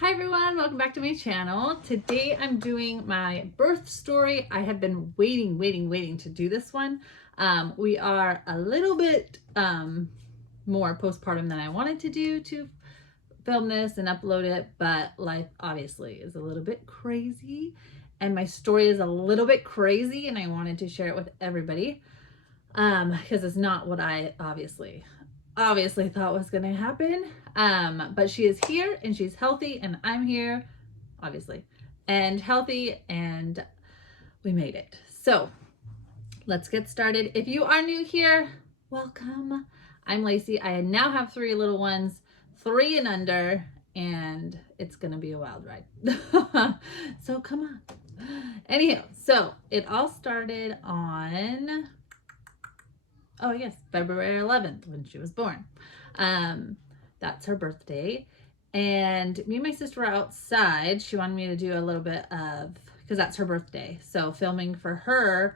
Hi everyone, welcome back to my channel. Today I'm doing my birth story. I have been waiting to do this one. We are a little bit more postpartum than I wanted to do to film this and upload it, but life obviously is a little bit crazy and my story is a little bit crazy and I wanted to share it with everybody because it's not what I obviously thought was going to happen. But she is here and she's healthy and I'm here, obviously, and healthy, and we made it. So let's get started. If you are new here, welcome. I'm Laci. I now have 3 little ones, 3 and under, and it's going to be a wild ride. So come on. Anyhow, so it all started on, oh yes, February 11th when she was born. That's her birthday. And me and my sister were outside. She wanted me to do a little bit of, because that's her birthday. So filming for her.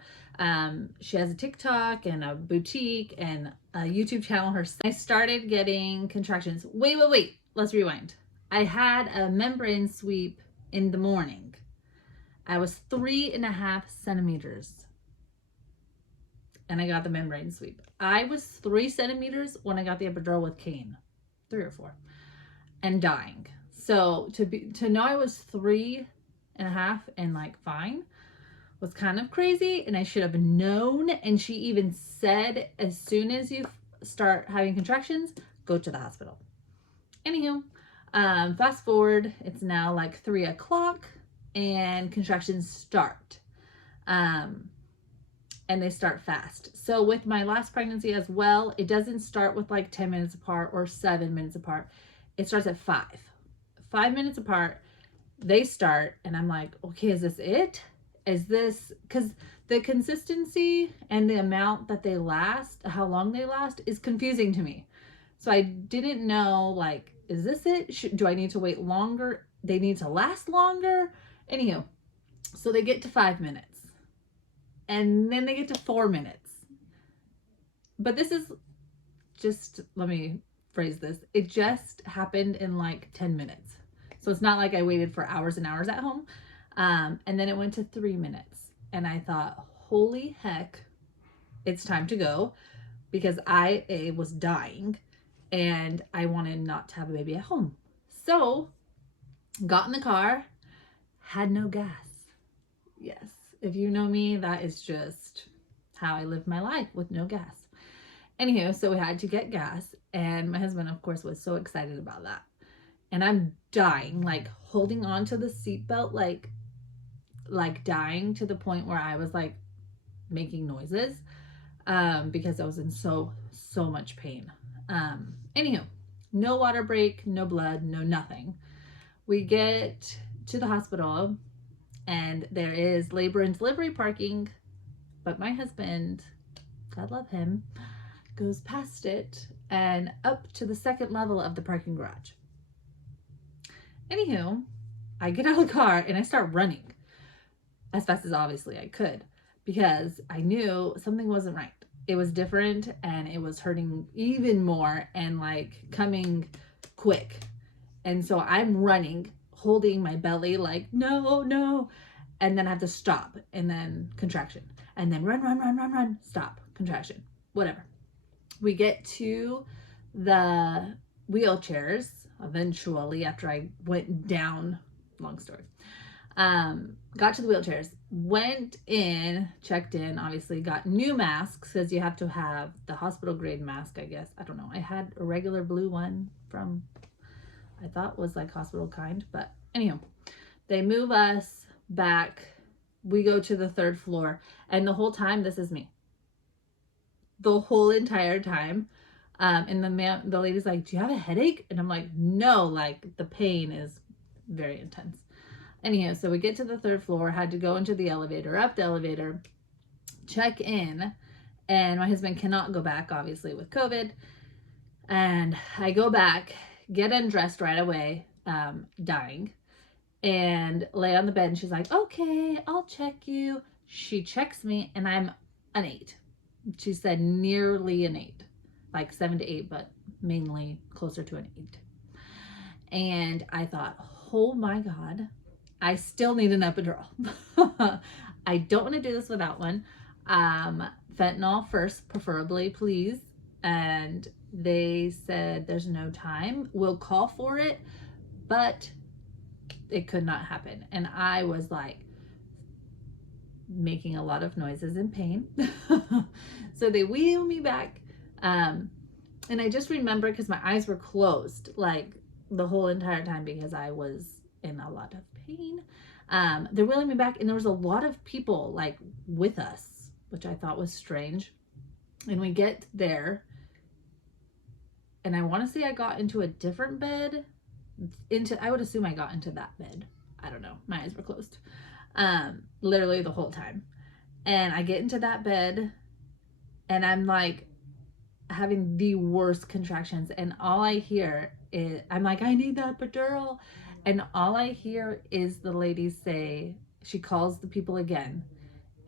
She has a TikTok and a boutique and a YouTube channel. I started getting contractions. Wait. Let's rewind. I had a membrane sweep in the morning. I was 3.5 centimeters. And I got the membrane sweep. I was 3 centimeters when I got the epidural with Kane, 3 or 4, and dying. So to know I was 3.5 and like fine was kind of crazy, and I should have known. And she even said, as soon as you start having contractions, go to the hospital. Anywho, fast forward, it's now like 3 o'clock and contractions start. And they start fast. So with my last pregnancy as well, it doesn't start with like 10 minutes apart or 7 minutes apart. It starts at 5 minutes apart. They start, and I'm like, okay, is this it? Is this, because the consistency and the amount that they last, how long they last, is confusing to me. So I didn't know, like, is this it? Do I need to wait longer? They need to last longer? Anywho, so they get to 5 minutes. And then they get to 4 minutes. But this is just, let me phrase this. It just happened in like 10 minutes. So it's not like I waited for hours and hours at home. And then it went to 3 minutes. And I thought, holy heck, it's time to go. Because I was dying and I wanted not to have a baby at home. So got in the car, had no gas. Yes. If you know me, that is just how I live my life, with no gas. Anywho, so we had to get gas, and my husband, of course, was so excited about that. And I'm dying, like holding on to the seatbelt, like dying, to the point where I was like making noises because I was in so much pain. Anywho, no water break, no blood, no nothing. We get to the hospital, and there is labor and delivery parking, but my husband, God love him, goes past it and up to the 2nd level of the parking garage. Anywho, I get out of the car and I start running as fast as obviously I could, because I knew something wasn't right. It was different and it was hurting even more and like coming quick. And so I'm running, holding my belly like, no. And then I have to stop, and then contraction, and then run, stop, contraction, whatever. We get to the wheelchairs eventually after I went down, long story. Got to the wheelchairs, went in, checked in, obviously got new masks because you have to have the hospital grade mask, I guess. I don't know. I had a regular blue one from, I thought was like hospital kind, but anyhow, they move us back. We go to the 3rd floor, and the whole time this is me. The whole entire time. And the lady's like, do you have a headache? And I'm like, no, like the pain is very intense. Anyhow, so we get to the 3rd floor, had to go into the elevator, up the elevator, check in, and my husband cannot go back, obviously, with COVID. And I go back, get undressed right away, dying, and lay on the bed, and she's like, okay, I'll check you. She checks me, and I'm an 8. She said nearly an 8, like 7 to 8, but mainly closer to an 8. And I thought, oh my God, I still need an epidural. I don't want to do this without one. Fentanyl first, preferably, please. And they said there's no time. We'll call for it, but it could not happen. And I was like making a lot of noises in pain. So they wheel me back. And I just remember, because my eyes were closed like the whole entire time because I was in a lot of pain. They're wheeling me back, and there was a lot of people like with us, which I thought was strange. And we get there, and I want to say I got into a different bed. I would assume I got into that bed. I don't know. My eyes were closed. Literally the whole time. And I get into that bed, and I'm like having the worst contractions, and all I hear is, I'm like, I need that epidural. And all I hear is the lady say, she calls the people again,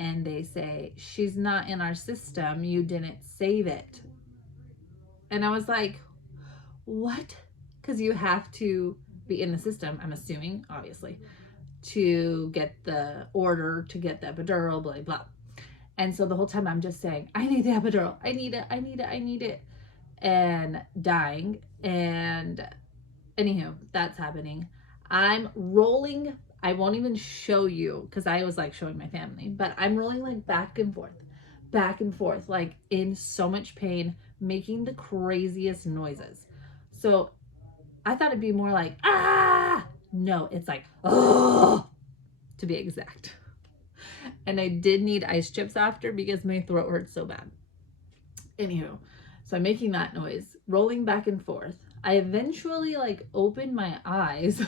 and they say, she's not in our system, you didn't save it. And I was like, what? Because you have to be in the system, I'm assuming, obviously, to get the order to get the epidural, blah, blah. And so the whole time I'm just saying, I need the epidural. I need it. I need it. I need it. And dying. And anywho, that's happening. I'm rolling. I won't even show you because I was like showing my family, but I'm rolling like back and forth, like in so much pain, making the craziest noises. So I thought it'd be more like, ah, no, it's like, oh, to be exact. And I did need ice chips after because my throat hurt so bad. Anywho, so I'm making that noise, rolling back and forth. I eventually like open my eyes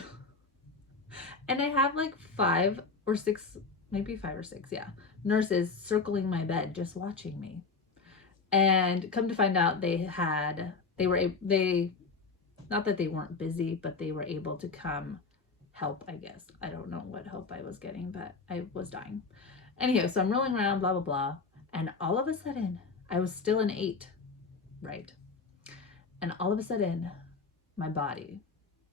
and I have like 5 or 6, maybe 5 or 6, yeah, nurses circling my bed just watching me. And come to find out they not that they weren't busy, but they were able to come help, I guess. I don't know what help I was getting, but I was dying. Anyhow, so I'm rolling around, blah, blah, blah. And all of a sudden, I was still in 8, right? And all of a sudden, my body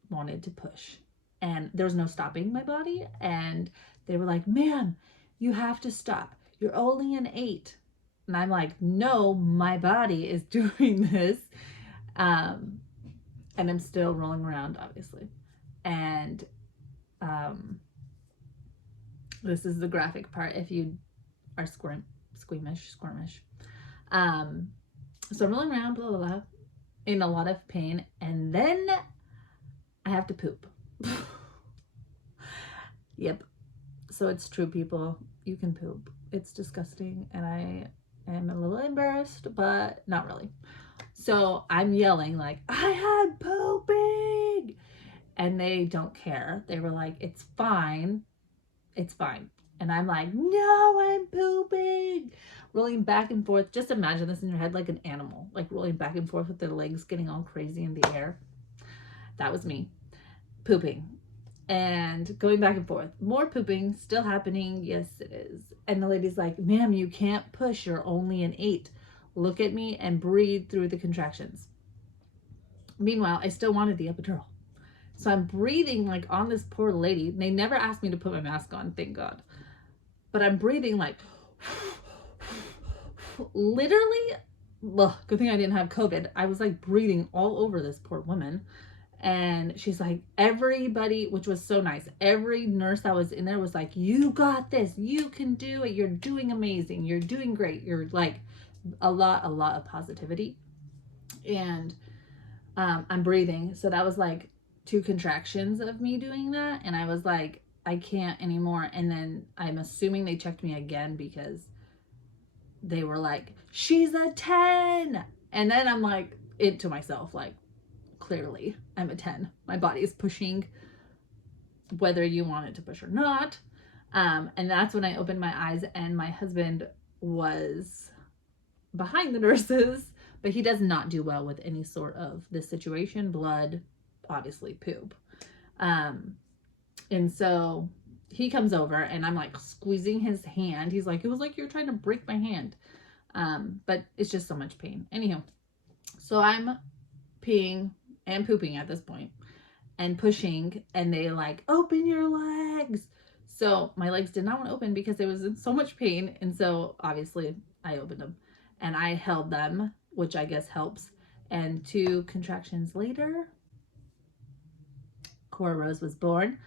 wanted to push. And there was no stopping my body. And they were like, ma'am, you have to stop. You're only in 8. And I'm like, no, my body is doing this. And I'm still rolling around, obviously. And this is the graphic part if you are squeamish. So I'm rolling around, blah, blah, blah, in a lot of pain. And then I have to poop. Yep. So it's true, people. You can poop. It's disgusting. And I am a little embarrassed, but not really. So I'm yelling like, I had pooping. And they don't care. They were like, it's fine. It's fine. And I'm like, no, I'm pooping. Rolling back and forth. Just imagine this in your head like an animal, like rolling back and forth with their legs getting all crazy in the air. That was me. Pooping. And going back and forth. More pooping. Still happening. Yes, it is. And the lady's like, ma'am, you can't push. You're only an 8. Look at me and breathe through the contractions. Meanwhile, I still wanted the epidural. So I'm breathing like on this poor lady. They never asked me to put my mask on, thank God. But I'm breathing like, literally, good thing I didn't have COVID. I was like breathing all over this poor woman. And she's like, everybody, which was so nice. Every nurse that was in there was like, you got this. You can do it. You're doing amazing. You're doing great. You're like a lot of positivity. And I'm breathing. So that was like 2 contractions of me doing that. And I was like, I can't anymore. And then I'm assuming they checked me again because they were like, she's a 10. And then I'm like, to myself, like, clearly I'm a 10. My body is pushing whether you want it to push or not. And that's when I opened my eyes, and my husband was behind the nurses, but he does not do well with any sort of this situation, blood, obviously poop. And so he comes over, and I'm like squeezing his hand. He's like, it was like you're trying to break my hand. But it's just so much pain. Anyhow, so I'm peeing and pooping at this point. and pushing, and they like, open your legs. So my legs did not want to open because I was in so much pain. And so obviously I opened them and I held them, which I guess helps. And 2 contractions later, Cora'S was born.